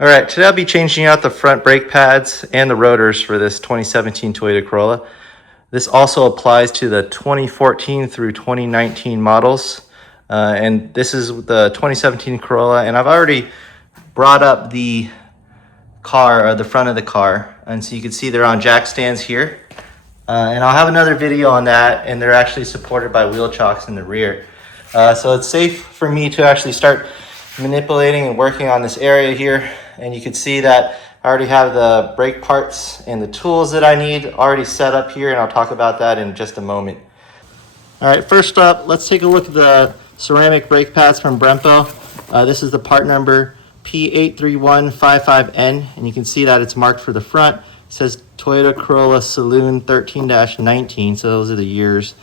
All right, today I'll be changing out the front brake pads and the rotors for this 2017 Toyota Corolla. This also applies to the 2014 through 2019 models. And this is the 2017 Corolla, and I've already brought up the car, or the front of the car. And so you can see they're on jack stands here. And I'll have another video on that, and they're actually supported by wheel chocks in the rear. So it's safe for me to actually start manipulating and working on this area here. And you can see that I already have the brake parts and the tools that I need already set up here, and I'll talk about that in just a moment. All right, first up, let's take a look at the ceramic brake pads from Brembo. This is the part number P83155N, and you can see that it's marked for the front. It says Toyota Corolla Saloon 13-19, so those are the years.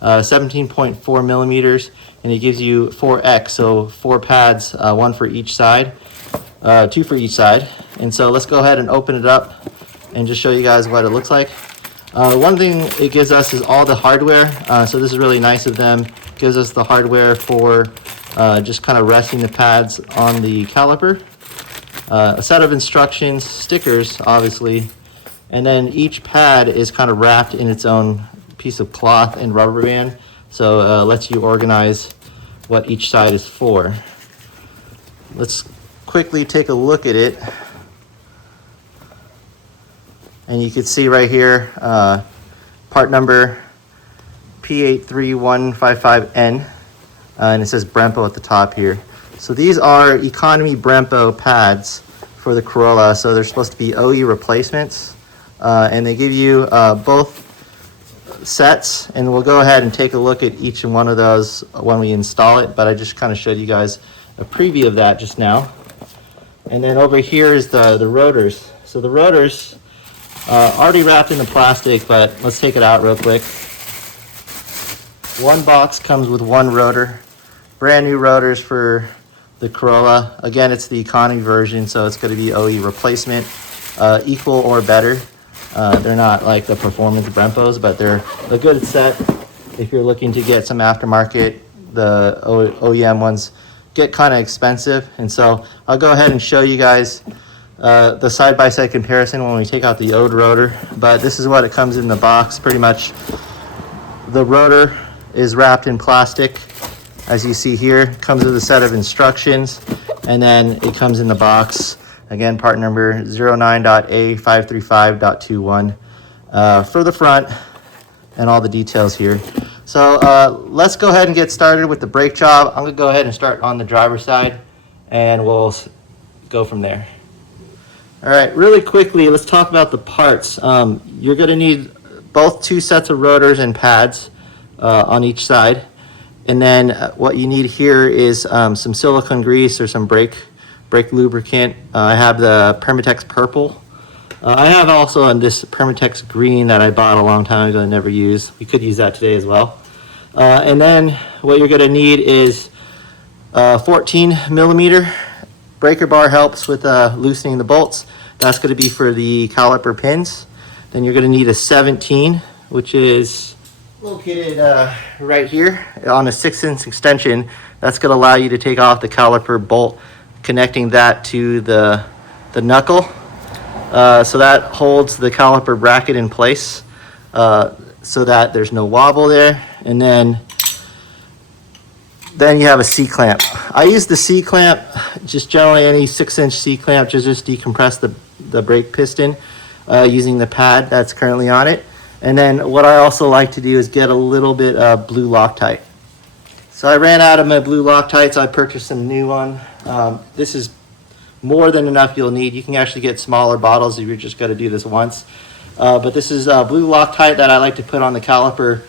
17.4 millimeters, and it gives you 4X, so 4 pads, one for each side, 2 for each side. And so let's go ahead and open it up and just show you guys what it looks like. One thing it gives us is all the hardware, so this is really nice of them. It gives us the hardware for just kind of resting the pads on the caliper, a set of instructions, stickers obviously, and then each pad is kind of wrapped in its own piece of cloth and rubber band, so lets you organize what each side is for. Let's quickly take a look at it, and you can see right here part number P83155N, and it says Brembo at the top here. So these are economy Brembo pads for the Corolla, so they're supposed to be OE replacements, and they give you both sets, and we'll go ahead and take a look at each one of those when we install it, but I just kind of showed you guys a preview of that just now. And then over here is the rotors. So the rotors already wrapped in the plastic, but let's take it out real quick. One box comes with one rotor, brand new rotors for the Corolla. Again, it's the economy version, so it's going to be OE replacement, equal or better. They're not like the performance Brembos, but they're a good set if you're looking to get some aftermarket. The OEM ones get kind of expensive, and so I'll go ahead and show you guys the side-by-side comparison when we take out the old rotor. But this is what it comes in the box. Pretty much the rotor is wrapped in plastic, as you see here. It comes with a set of instructions, and then it comes in the box. Again, part number 09.A535.21 for the front, and all the details here. So let's go ahead and get started with the brake job. I'm going to go ahead and start on the driver's side, and we'll go from there. All right, really quickly, let's talk about the parts. You're going to need both 2 sets of rotors and pads on each side. And then what you need here is some silicone grease or some brake lubricant. I have the Permatex purple. I have also on this Permatex green that I bought a long time ago and never used. We could use that today as well. And then what you're going to need is 14 millimeter breaker bar. Helps with loosening the bolts. That's going to be for the caliper pins. Then you're going to need a 17, which is located right here on a 6-inch extension. That's going to allow you to take off the caliper bolt, connecting that to the knuckle, so that holds the caliper bracket in place, so that there's no wobble there. And then you have a C-clamp. I use the C-clamp, just generally any 6-inch C-clamp, to just decompress the brake piston using the pad that's currently on it. And then what I also like to do is get a little bit of blue Loctite. So I ran out of my blue Loctite, so I purchased some new one. This is more than enough you'll need. You can actually get smaller bottles if you're just going to do this once. But this is blue Loctite that I like to put on the caliper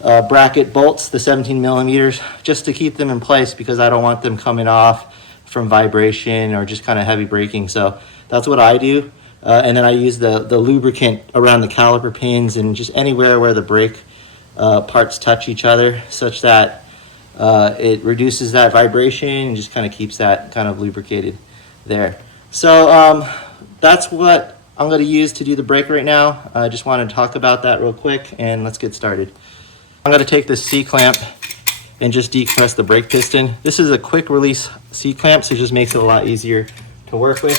bracket bolts, the 17 millimeters, just to keep them in place, because I don't want them coming off from vibration or just kind of heavy braking. So that's what I do. And then I use the lubricant around the caliper pins and just anywhere where the brake parts touch each other, such that it reduces that vibration and just kind of keeps that kind of lubricated there. So that's what I'm going to use to do the brake right now. I just want to talk about that real quick, and let's get started. I'm going to take this C-clamp and just decompress the brake piston. This is a quick release C-clamp, so it just makes it a lot easier to work with.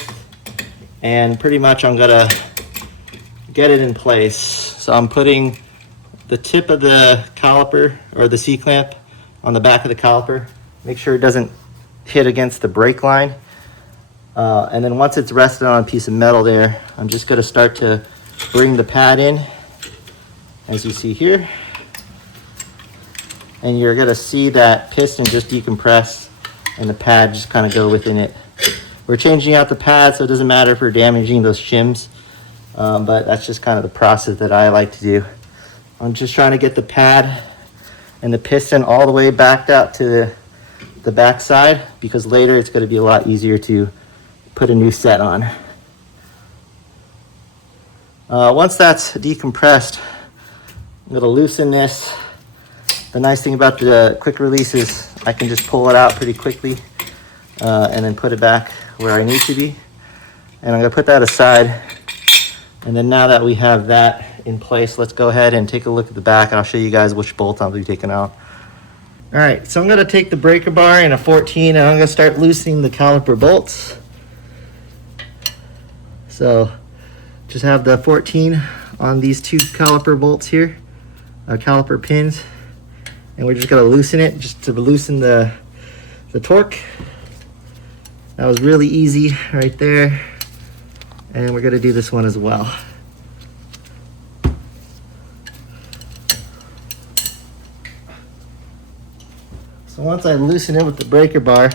and pretty much I'm gonna get it in place. So I'm putting the tip of the caliper or the C-clamp on the back of the caliper. Make sure it doesn't hit against the brake line. And then once it's rested on a piece of metal there, I'm just gonna start to bring the pad in, as you see here. And you're gonna see that piston just decompress and the pad just kind of go within it. We're changing out the pad, so it doesn't matter if we're damaging those shims, but that's just kind of the process that I like to do. I'm just trying to get the pad and the piston all the way backed out to the back side, because later it's going to be a lot easier to put a new set on. Once that's decompressed, I'm going to loosen this. The nice thing about the quick release is I can just pull it out pretty quickly and then put it back where I need to be. And I'm going to put that aside. And then now that we have that in place, let's go ahead and take a look at the back, and I'll show you guys which bolt I'll be taking out. All right, so I'm going to take the breaker bar in a 14 and I'm going to start loosening the caliper bolts. So just have the 14 on these two caliper bolts here, caliper pins, and we're just going to loosen it just to loosen the torque. That was really easy right there. And we're going to do this one as well. So once I loosen it with the breaker bar,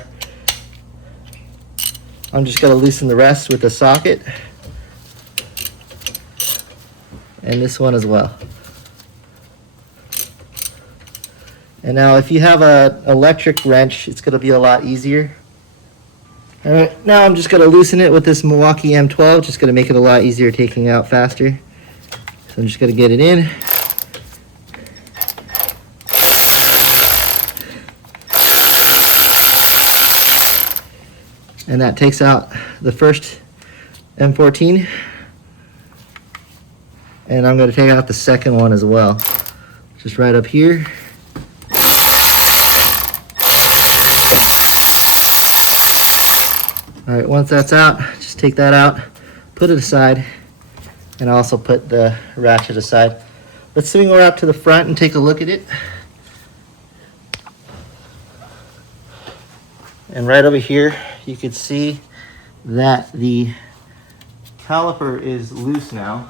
I'm just going to loosen the rest with the socket. And this one as well. And now if you have an electric wrench, it's going to be a lot easier. All right, now I'm just going to loosen it with this Milwaukee M12, just going to make it a lot easier taking out faster. So I'm just going to get it in. And that takes out the first M14. And I'm going to take out the second one as well. Just right up here. All right, once that's out, just take that out, put it aside, and also put the ratchet aside. Let's swing over up to the front and take a look at it. And right over here, you can see that the caliper is loose now.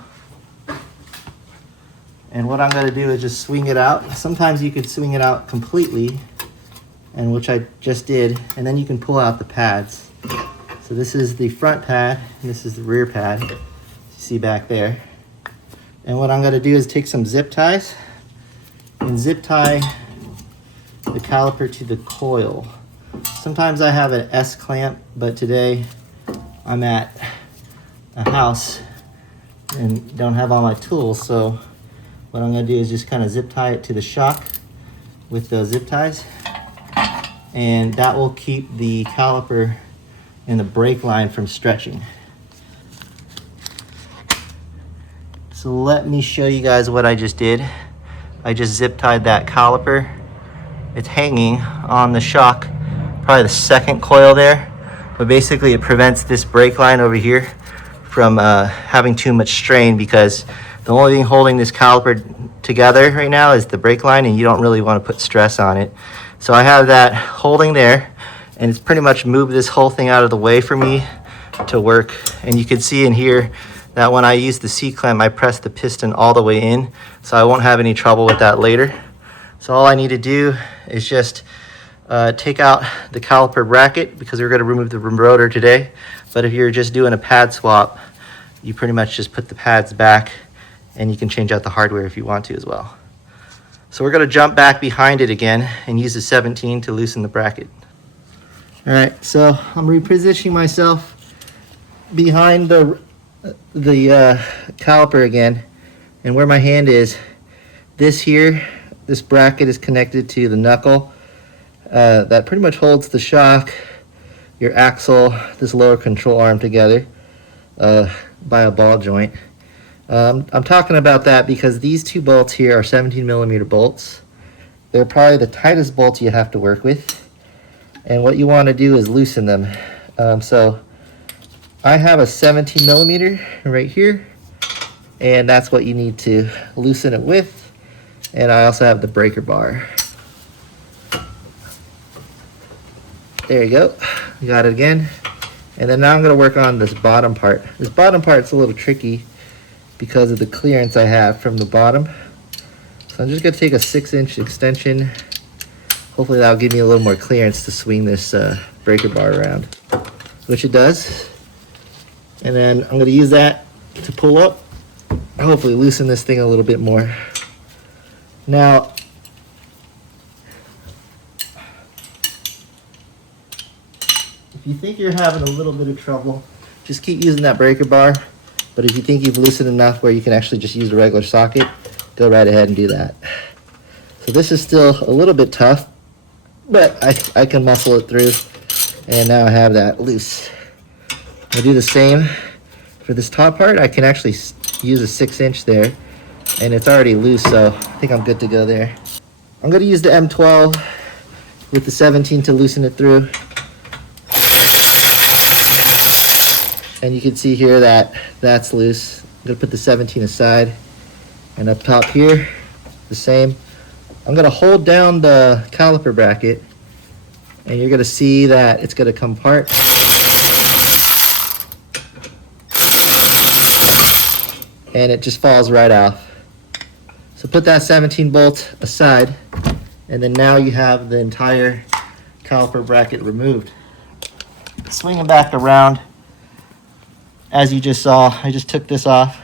And what I'm going to do is just swing it out. Sometimes you could swing it out completely, and which I just did, and then you can pull out the pads. So this is the front pad, and this is the rear pad, you see back there. And what I'm going to do is take some zip ties and zip tie the caliper to the coil. Sometimes I have an S clamp, but today I'm at a house and don't have all my tools, so what I'm going to do is just kind of zip tie it to the shock with the zip ties, and that will keep the caliper and the brake line from stretching. So let me show you guys what I just did. I just zip tied that caliper. It's hanging on the shock, probably the second coil there, but basically it prevents this brake line over here from having too much strain, because the only thing holding this caliper together right now is the brake line, and you don't really want to put stress on it. So I have that holding there, and it's pretty much moved this whole thing out of the way for me to work. And you can see in here that when I use the C-clamp, I press the piston all the way in, so I won't have any trouble with that later. So all I need to do is just take out the caliper bracket, because we're going to remove the rotor today. But if you're just doing a pad swap, you pretty much just put the pads back, and you can change out the hardware if you want to as well. So we're going to jump back behind it again and use the 17 to loosen the bracket. All right, so I'm repositioning myself behind the caliper again, and where my hand is, this bracket is connected to the knuckle that pretty much holds the shock, your axle, this lower control arm together by a ball joint. I'm talking about that because these two bolts here are 17mm bolts. They're probably the tightest bolts you have to work with. And what you want to do is loosen them. So I have a 17 millimeter right here, and that's what you need to loosen it with. And I also have the breaker bar. There you go. You got it again. And then now I'm going to work on this bottom part. This bottom part's a little tricky because of the clearance I have from the bottom. So I'm just going to take a 6-inch extension. Hopefully that'll give me a little more clearance to swing this breaker bar around, which it does. And then I'm going to use that to pull up, hopefully loosen this thing a little bit more. Now, if you think you're having a little bit of trouble, just keep using that breaker bar. But if you think you've loosened enough where you can actually just use a regular socket, go right ahead and do that. So this is still a little bit tough, but I can muscle it through, and now I have that loose. I'll do the same for this top part. I can actually use a 6-inch there, and it's already loose, so I think I'm good to go there. I'm going to use the M12 with the 17 to loosen it through. And you can see here that that's loose. I'm going to put the 17 aside, and up top here, the same. I'm going to hold down the caliper bracket, and you're going to see that it's going to come apart. And it just falls right off. So put that 17 bolt aside, and then now you have the entire caliper bracket removed. Swing it back around. As you just saw, I just took this off,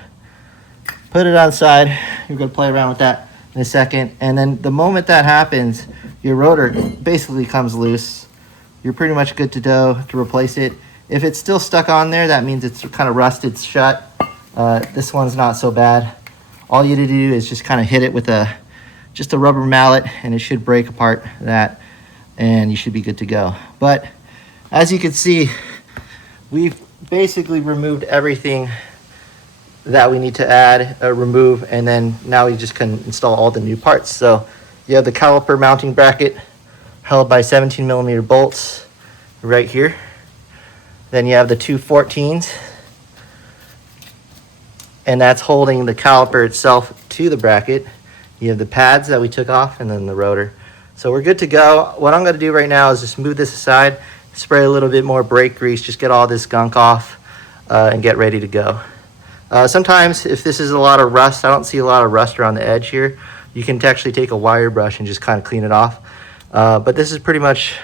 put it outside. You're going to play around with that in a second, and then the moment that happens, your rotor basically comes loose. You're pretty much good to go to replace it. If it's still stuck on there, that means it's kind of rusted shut. This one's not so bad. All you need to do is just kind of hit it with just a rubber mallet, and it should break apart that, and you should be good to go. But as you can see, we've basically removed everything that we need to add, remove, and then now we just can install all the new parts. So you have the caliper mounting bracket held by 17 millimeter bolts right here. Then you have the two 14s, and that's holding the caliper itself to the bracket. You have the pads that we took off, and then the rotor. So we're good to go. What I'm going to do right now is just move this aside, spray a little bit more brake grease, just get all this gunk off, and get ready to go. Sometimes if this is a lot of rust, I don't see a lot of rust around the edge here, you can actually take a wire brush and just kind of clean it off. But this is pretty much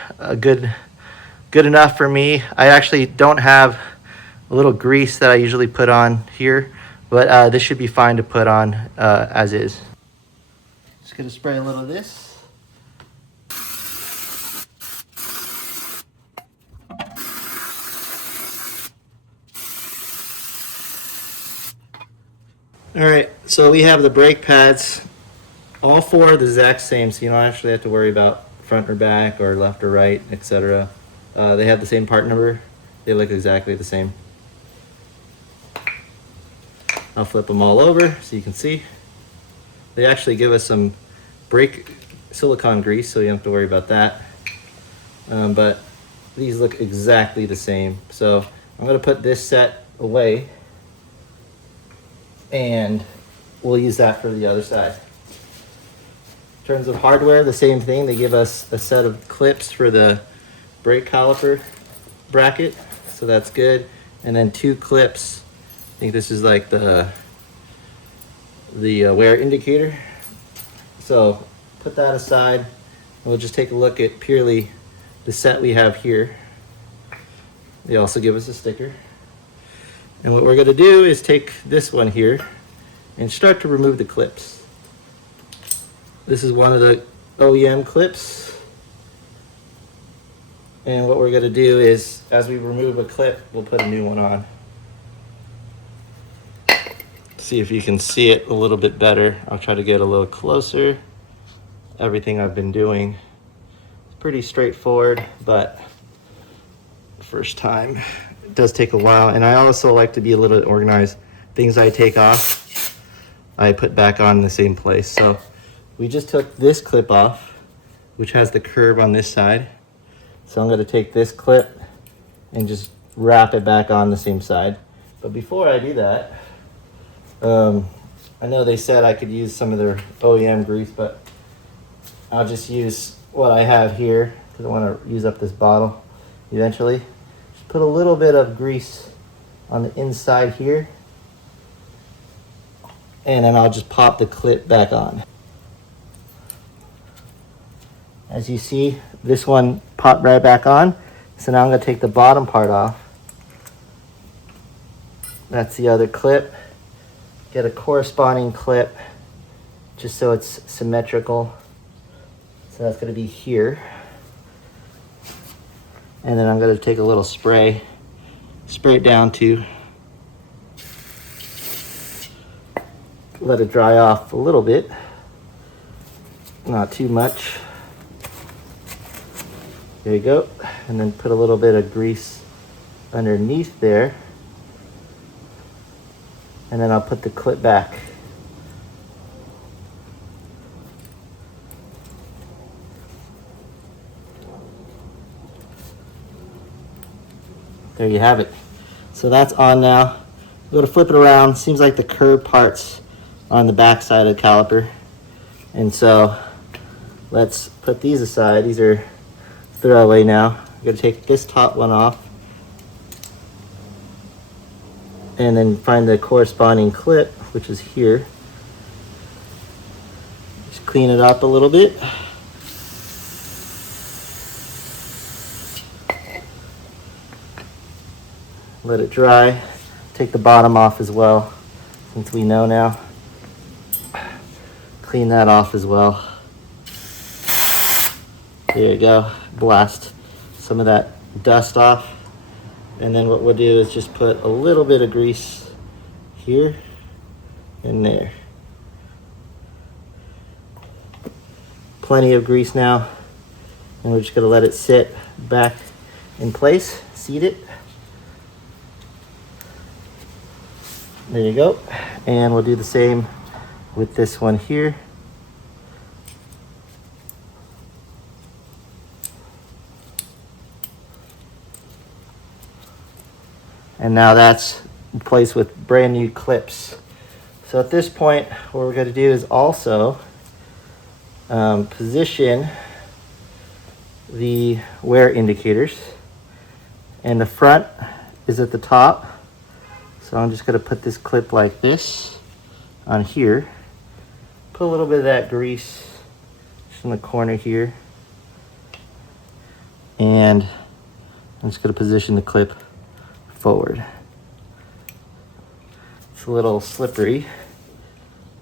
good enough for me. I actually don't have a little grease that I usually put on here, but this should be fine to put on as is. Just gonna spray a little of this. All right, so we have the brake pads. All four are the exact same, so you don't actually have to worry about front or back or left or right, etc. They have the same part number. They look exactly the same. I'll flip them all over so you can see. They actually give us some brake silicone grease, so you don't have to worry about that. But these look exactly the same. So I'm going to put this set away, and we'll use that for the other side. In terms of hardware, the same thing. They give us a set of clips for the brake caliper bracket, so that's good. And then two clips. I think this is like the wear indicator. So put that aside, and we'll just take a look at purely the set we have here. They also give us a sticker. And what we're going to do is take this one here and start to remove the clips. This is one of the OEM clips. And what we're going to do is, as we remove a clip, we'll put a new one on. See if you can see it a little bit better. I'll try to get a little closer. Everything I've been doing is pretty straightforward, but first time. It does take a while, and I also like to be a little bit organized. Things I take off, I put back on in the same place. So we just took this clip off, which has the curve on this side. So I'm going to take this clip and just wrap it back on the same side. But before I do that, I know they said I could use some of their OEM grease, but I'll just use what I have here because I want to use up this bottle eventually. Just put a little bit of grease on the inside here, and then I'll just pop the clip back on. As you see, this one popped right back on. So now I'm going to take the bottom part off. That's the other clip. Get a corresponding clip just so it's symmetrical. So that's going to be here. And then I'm going to take a little spray it down too. Let it dry off a little bit, not too much. There you go. And then put a little bit of grease underneath there. And then I'll put the clip back. There you have it. So that's on now. Go to flip it around. Seems like the curved parts on the back side of the caliper. And so let's put these aside. These are throwaway now. I'm going to take this top one off and then find the corresponding clip, which is here. Just clean it up a little bit. Let it dry. Take the bottom off as well, since we know now. Clean that off as well. There you go. Blast some of that dust off. And then what we'll do is just put a little bit of grease here and there. Plenty of grease now. And we're just going to let it sit back in place, seat it. There you go. And we'll do the same with this one here. And now that's replaced with brand new clips. So at this point, what we're going to do is also position the wear indicators. And the front is at the top. So I'm just going to put this clip like this on here. Put a little bit of that grease just in the corner here. And I'm just going to position the clip forward. It's a little slippery,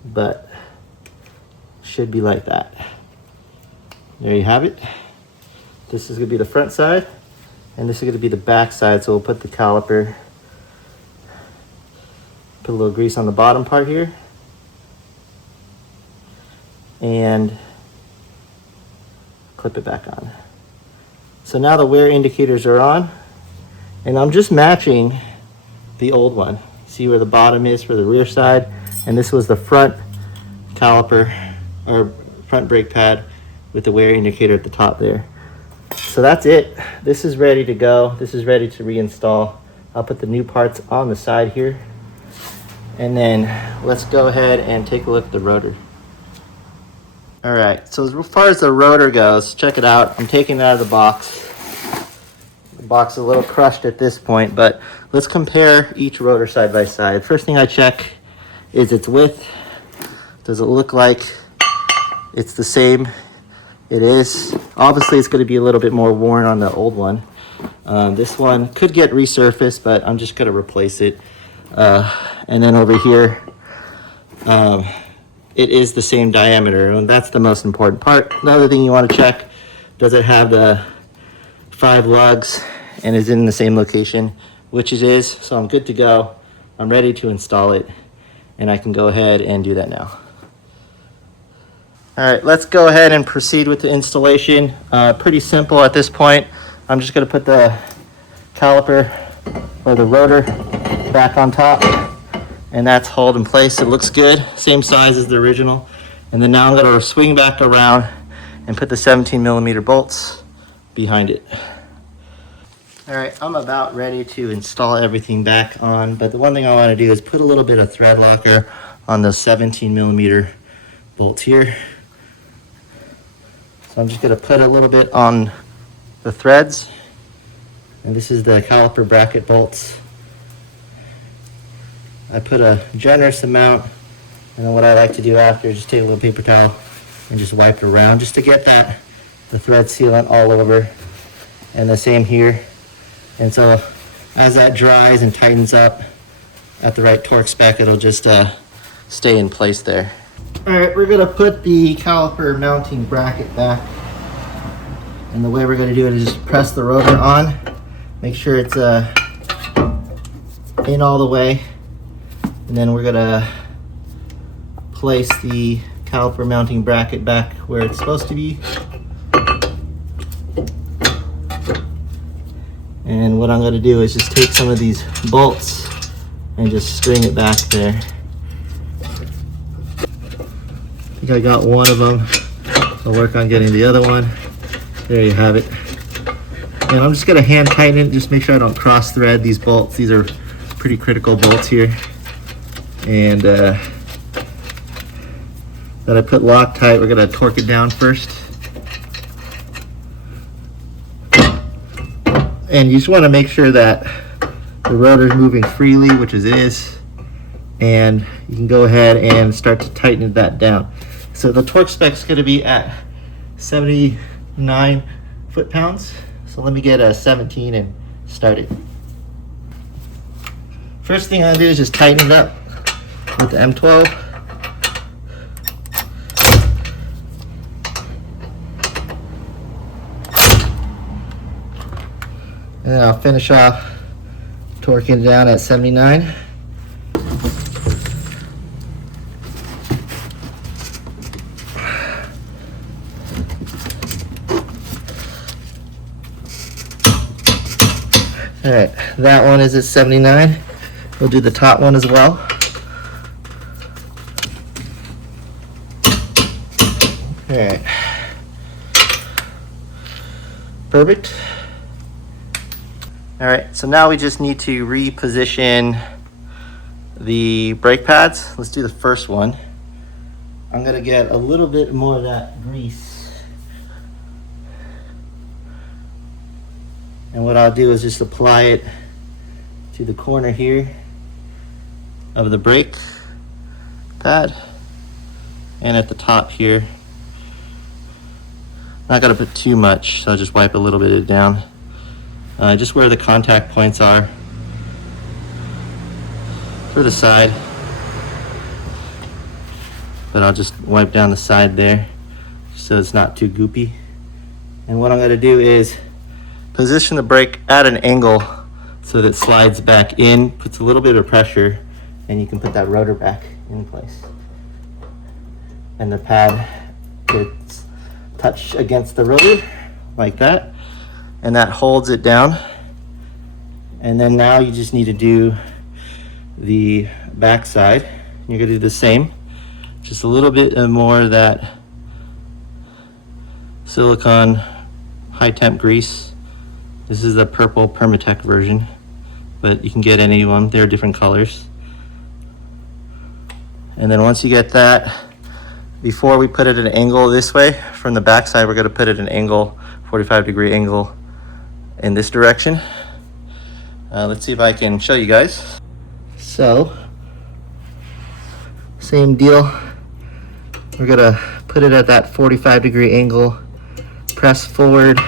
but should be like that. There you have it. This is going to be the front side, and this is going to be the back side. So we'll put the caliper, put a little grease on the bottom part here, and clip it back on. So now the wear indicators are on, and I'm just matching the old one. See where the bottom is for the rear side, and this was the front caliper or front brake pad with the wear indicator at the top there. So that's it. This is ready to go. This is ready to reinstall. I'll put the new parts on the side here. And then let's go ahead and take a look at the rotor. All right, so as far as the rotor goes, check it out. I'm taking it out of the box. The box is a little crushed at this point, but let's compare each rotor side by side. First thing I check is its width. Does it look like it's the same? It is. Obviously, it's going to be a little bit more worn on the old one. This one could get resurfaced, but I'm just going to replace it. And then over here, it is the same diameter, and that's the most important part. Another thing you want to check, does it have the 5 lugs and is in the same location, which it is. So I'm good to go. I'm ready to install it, and I can go ahead and do that now. All right, let's go ahead and proceed with the installation. Pretty simple at this point. I'm just going to put the caliper or the rotor back on top, and that's hauled in place. It looks good, same size as the original. And then now I'm going to swing back around and put the 17mm bolts behind it. All right, I'm about ready to install everything back on, but the one thing I want to do is put a little bit of thread locker on the 17mm bolts here. So I'm just going to put a little bit on the threads, and this is the caliper bracket bolts. I put a generous amount, and then what I like to do after is just take a little paper towel and just wipe it around just to get the thread sealant all over, and the same here. And so as that dries and tightens up at the right torque spec, it'll just stay in place there. All right, we're gonna put the caliper mounting bracket back. And the way we're gonna do it is just press the rotor on, make sure it's in all the way. And then we're gonna place the caliper mounting bracket back where it's supposed to be. And what I'm going to do is just take some of these bolts and just string it back there. I think I got one of them. I'll work on getting the other one. There you have it. And I'm just going to hand tighten it, just make sure I don't cross thread these bolts. These are pretty critical bolts here. And then I put Loctite. We're going to torque it down first. And you just want to make sure that the rotor is moving freely, which it is, and you can go ahead and start to tighten that down. So the torque spec is going to be at 79 foot-pounds. So let me get a 17 and start it. First thing I'm going to do is just tighten it up with the M12. And then I'll finish off torquing it down at 79. All right, that one is at 79. We'll do the top one as well. All right, perfect. All right, so now we just need to reposition the brake pads. Let's do the first one. I'm gonna get a little bit more of that grease. And what I'll do is just apply it to the corner here of the brake pad and at the top here. Not gonna put too much, so I'll just wipe a little bit of it down. Just where the contact points are for the side, but I'll just wipe down the side there so it's not too goopy. And what I'm going to do is position the brake at an angle so that it slides back in, puts a little bit of pressure, and you can put that rotor back in place. And the pad gets touched against the rotor like that, and that holds it down. And then now you just need to do the back side. You're going to do the same, just a little bit more of that silicone high temp grease. This is the purple Permatech version, but you can get any one. They're different colors. And then once you get that, before we put it at an angle this way, from the back side, we're going to put it at an angle, 45-degree angle in this direction. Let's see if I can show you guys. So, same deal. We're going to put it at that 45-degree angle, press forward,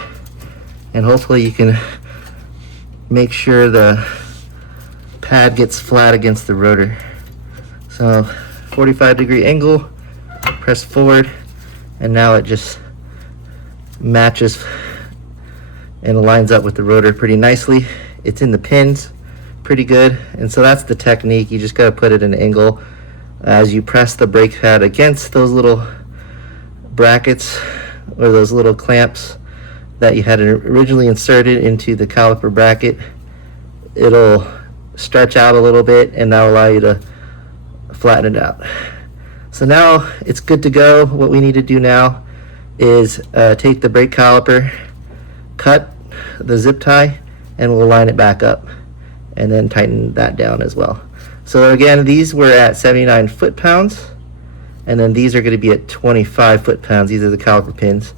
and hopefully you can make sure the pad gets flat against the rotor. So 45-degree angle, press forward, and now it just matches and lines up with the rotor pretty nicely. It's in the pins pretty good, and so that's the technique. You just got to put it in an angle as you press the brake pad against those little brackets or those little clamps that you had originally inserted into the caliper bracket. It'll stretch out a little bit, and that'll allow you to flatten it out. So now it's good to go. What we need to do now is take the brake caliper, cut the zip tie, and we'll line it back up and then tighten that down as well. So again, these were at 79 foot-pounds, and then these are going to be at 25 foot-pounds. These are the caliper pins.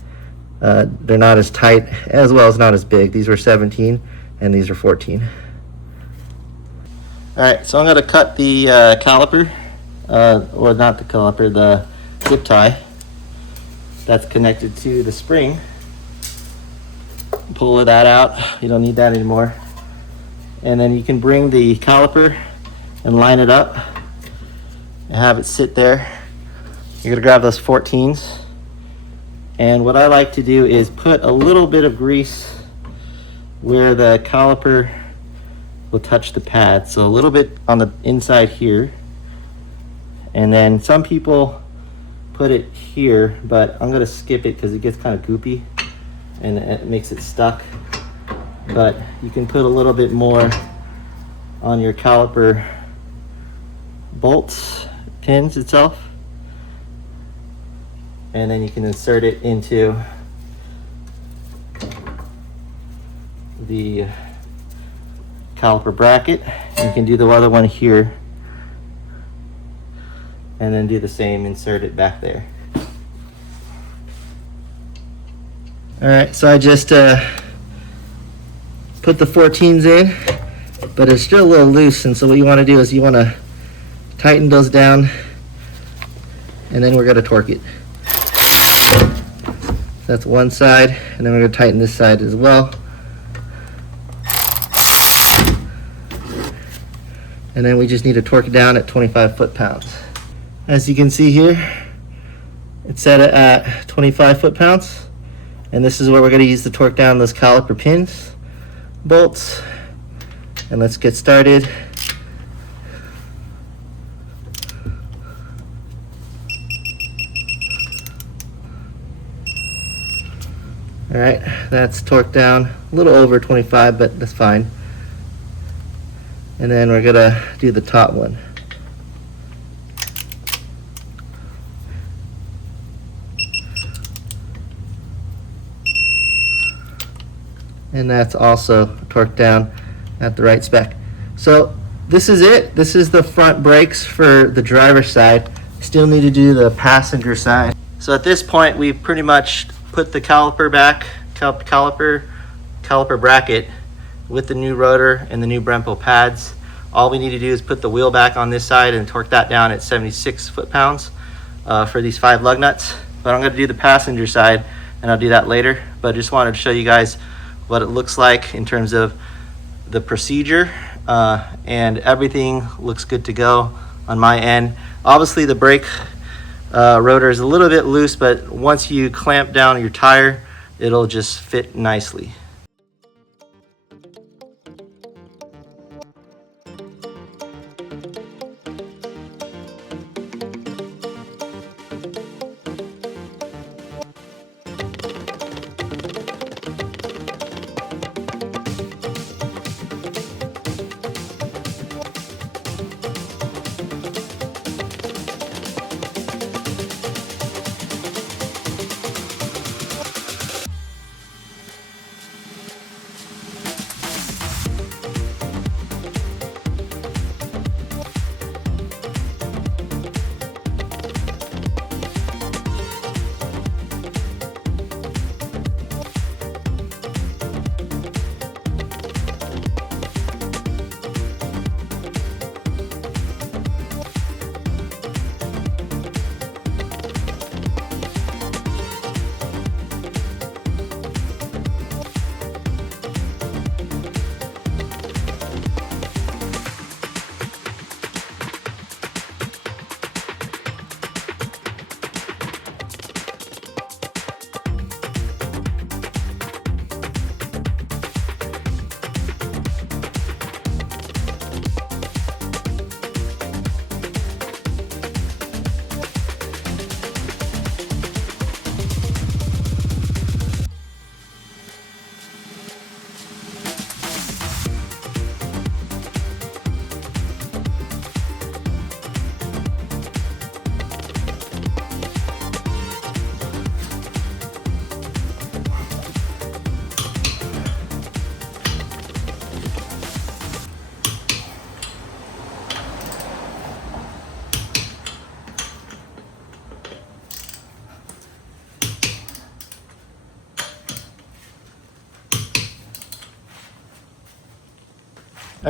They're not as tight, as well as not as big. These were 17 and these are 14. Alright, so I'm going to cut the caliper, or not the caliper, the zip tie that's connected to the spring. Pull that out, you don't need that anymore. And then you can bring the caliper and line it up and have it sit there. You're gonna grab those 14s. And what I like to do is put a little bit of grease where the caliper will touch the pad. So a little bit on the inside here. And then some people put it here, but I'm gonna skip it because it gets kind of goopy and it makes it stuck. But you can put a little bit more on your caliper bolts, pins itself, and then you can insert it into the caliper bracket. You can do the other one here and then do the same, insert it back there. Alright, so I just put the 14s in, but it's still a little loose, and so what you want to do is you want to tighten those down, and then we're going to torque it. That's one side, and then we're going to tighten this side as well. And then we just need to torque it down at 25 foot-pounds. As you can see here, it's set at 25 foot-pounds. And this is where we're going to use to torque down those caliper pins, bolts, and let's get started. All right, that's torqued down a little over 25, but that's fine. And then we're going to do the top one. And that's also torqued down at the right spec. So this is it. This is the front brakes for the driver's side. Still need to do the passenger side. So at this point, we've pretty much put the caliper back, caliper bracket with the new rotor and the new Brembo pads. All we need to do is put the wheel back on this side and torque that down at 76 foot-pounds for these 5 lug nuts. But I'm going to do the passenger side, and I'll do that later. But I just wanted to show you guys what it looks like in terms of the procedure, and everything looks good to go on my end. Obviously the brake rotor is a little bit loose, but once you clamp down your tire, it'll just fit nicely.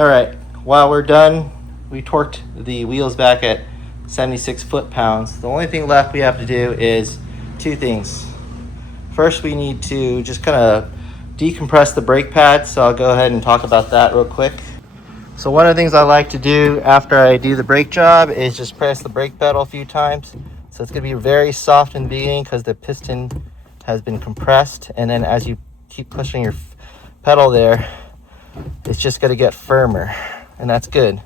All right, while we're done, we torqued the wheels back at 76 foot-pounds. The only thing left we have to do is two things. First, we need to just kind of decompress the brake pads, so I'll go ahead and talk about that real quick. So one of the things I like to do after I do the brake job is just press the brake pedal a few times. So it's going to be very soft in the beginning because the piston has been compressed, and then as you keep pushing your pedal there, it's just going to get firmer, and that's good.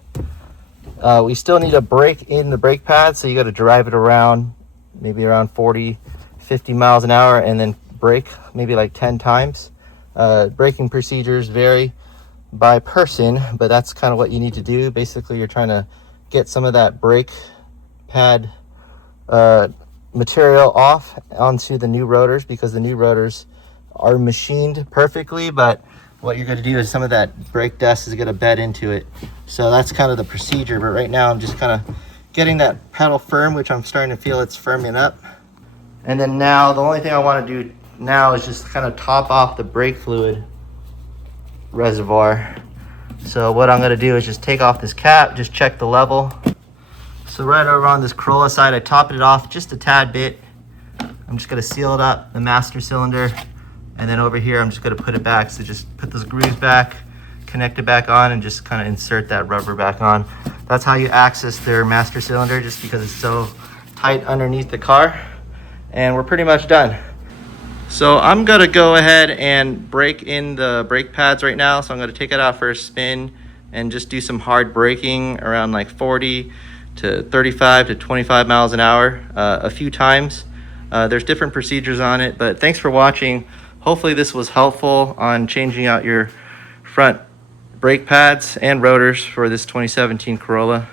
We still need a brake in the brake pad, so you got to drive it around, maybe around 40, 50 miles an hour, and then brake maybe like 10 times. Braking procedures vary by person, but that's kind of what you need to do. Basically, you're trying to get some of that brake pad material off onto the new rotors, because the new rotors are machined perfectly, but what you're going to do is some of that brake dust is going to bed into it. So that's kind of the procedure, but right now I'm just kind of getting that pedal firm, which I'm starting to feel it's firming up. And then now the only thing I want to do now is just kind of top off the brake fluid reservoir. So what I'm going to do is just take off this cap, just check the level. So right over on this Corolla side, I topped it off just a tad bit. I'm just going to seal it up, the master cylinder. And then over here, I'm just going to put it back. So just put those grooves back, connect it back on, and just kind of insert that rubber back on. That's how you access their master cylinder, just because it's so tight underneath the car. And we're pretty much done. So I'm going to go ahead and brake in the brake pads right now. So I'm going to take it out for a spin and just do some hard braking around like 40 to 35 to 25 miles an hour a few times. There's different procedures on it, but thanks for watching. Hopefully this was helpful on changing out your front brake pads and rotors for this 2017 Corolla.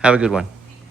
Have a good one.